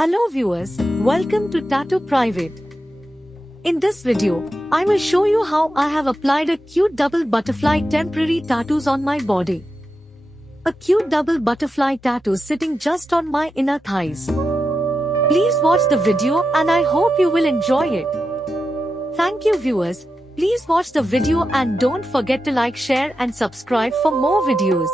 Hello viewers, welcome to Tattoo Private. In this video, I will show you how I have applied a cute double butterfly temporary tattoos on my body. A cute double butterfly tattoo sitting just on my inner thighs. Please watch the video and I hope you will enjoy it. Thank you viewers, please watch the video and don't forget to like, share and subscribe for more videos.